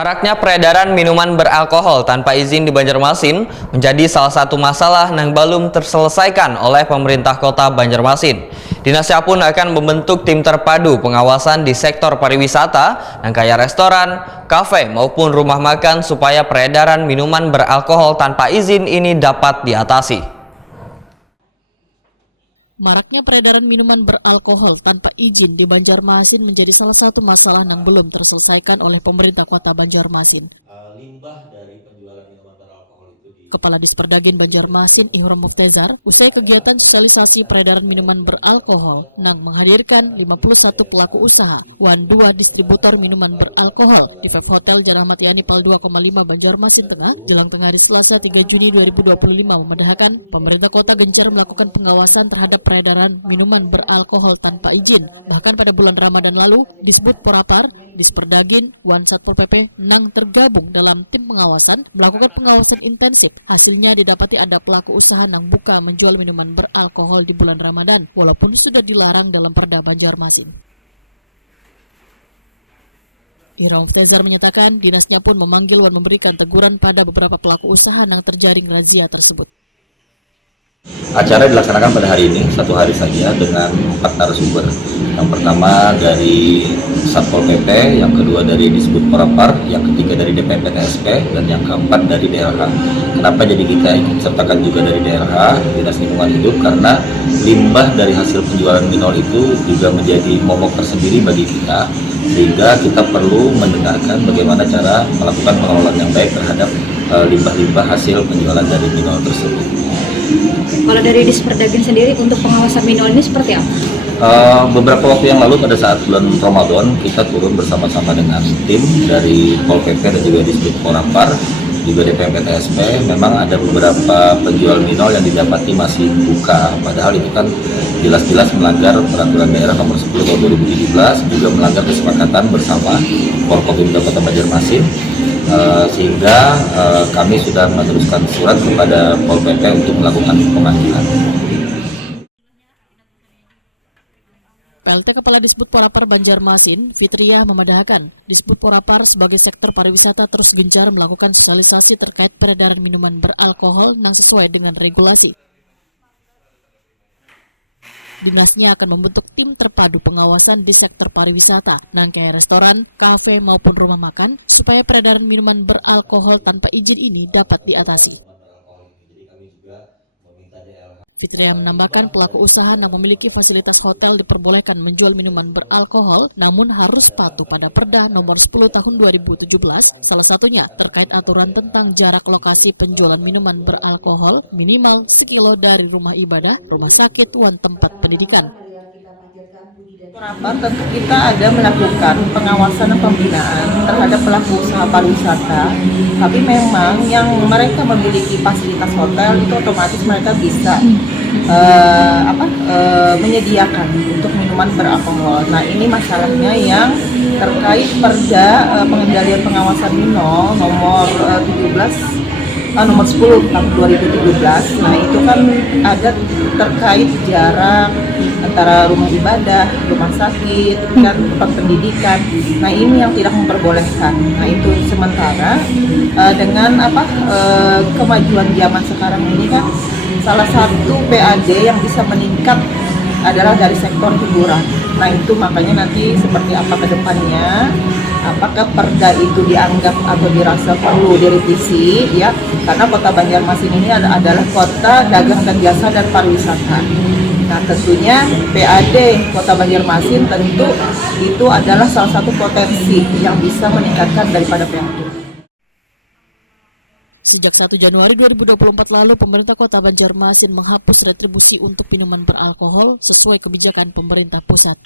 Maraknya peredaran minuman beralkohol tanpa izin di Banjarmasin menjadi salah satu masalah yang belum terselesaikan oleh pemerintah kota Banjarmasin. Dinasnya pun akan membentuk tim terpadu pengawasan di sektor pariwisata, yang kaya restoran, kafe maupun rumah makan supaya peredaran minuman beralkohol tanpa izin ini dapat diatasi. Maraknya peredaran minuman beralkohol tanpa izin di Banjarmasin menjadi salah satu masalah yang belum terselesaikan oleh pemerintah kota Banjarmasin. Kepala Disperdagin Banjarmasin Ihram Muftezar usai kegiatan sosialisasi peredaran minuman beralkohol nang menghadirkan 51 pelaku usaha wan 2 distributor minuman beralkohol di Five Hotel Jalan Ahmad Yani Pal 2,5 Banjarmasin Tengah jelang tengah hari Selasa 3 Juni 2025 memedahkan pemerintah kota gencar melakukan pengawasan terhadap peredaran minuman beralkohol tanpa izin. Bahkan pada bulan Ramadan lalu Disbud Porapar, Disperdagin, Wan Satpol PP nang tergabung dalam tim pengawasan melakukan pengawasan intensif. Hasilnya didapati ada pelaku usaha yang buka menjual minuman beralkohol di bulan Ramadan, walaupun sudah dilarang dalam Perda Banjarmasin. Ihram Muftezar menyatakan dinasnya pun memanggil dan memberikan teguran pada beberapa pelaku usaha yang terjaring razia tersebut. Acara dilaksanakan pada hari ini, satu hari saja dengan 4 narasumber. Yang pertama dari Satpol PP, yang kedua dari Disbud Porapar, yang ketiga dari DPPTSP, dan yang keempat dari DLH. Kenapa jadi kita ikut sertakan juga dari DLH, Dinas Lingkungan Hidup? Karena limbah dari hasil penjualan minol itu juga menjadi momok tersendiri bagi kita, sehingga kita perlu mendengarkan bagaimana cara melakukan pengelolaan yang baik terhadap limbah-limbah hasil penjualan dari minol tersebut. Kalau dari Disperdagin sendiri untuk pengawasan minol ini seperti apa? Beberapa waktu yang lalu pada saat bulan Ramadan kita turun bersama-sama dengan tim dari Pol PP dan juga Disbud Porapar, juga DPPTSP. Memang ada beberapa penjual minol yang didapati masih buka, padahal itu kan jelas-jelas melanggar peraturan daerah nomor 10 tahun 2017, juga melanggar kesepakatan bersama Forkopimda Kota Banjarmasin. Sehingga kami sudah meneruskan surat kepada Pol PP untuk melakukan pemanggilan. PLT Kepala Disbud Porapar Banjarmasin, Fitriah memedahkan Disbud Porapar sebagai sektor pariwisata terus gencar melakukan sosialisasi terkait peredaran minuman beralkohol yang sesuai dengan regulasi. Dinasnya akan membentuk tim terpadu pengawasan di sektor pariwisata, nangkai restoran, kafe maupun rumah makan, supaya peredaran minuman beralkohol tanpa izin ini dapat diatasi. Fitriah menambahkan pelaku usaha yang memiliki fasilitas hotel diperbolehkan menjual minuman beralkohol, namun harus patuh pada Perda nomor 10 tahun 2017, salah satunya terkait aturan tentang jarak lokasi penjualan minuman beralkohol minimal 1 kilo dari rumah ibadah, rumah sakit, dan tempat pendidikan. Tentu kita ada melakukan pengawasan dan pembinaan terhadap pelaku usaha pariwisata, tapi memang yang mereka memiliki fasilitas hotel itu otomatis mereka bisa menyediakan untuk minuman beralkohol. Nah, ini masalahnya yang terkait Perda pengendalian pengawasan minol nomor 10 tahun 2017. Nah, itu kan ada terkait jarak antara rumah ibadah, rumah sakit, kan tempat pendidikan. Nah, ini yang tidak memperbolehkan. Nah, itu sementara dengan kemajuan zaman sekarang ini kan salah satu PAD yang bisa meningkat adalah dari sektor hiburan. Nah, itu makanya nanti seperti apa ke depannya, apakah Perda itu dianggap atau dirasa perlu direvisi, ya, karena Kota Banjarmasin ini adalah kota dagang dan jasa dan pariwisata. Nah, tentunya PAD Kota Banjarmasin tentu itu adalah salah satu potensi yang bisa meningkatkan daripada PAD. Sejak 1 Januari 2024 lalu, pemerintah kota Banjarmasin menghapus retribusi untuk minuman beralkohol sesuai kebijakan pemerintah pusat.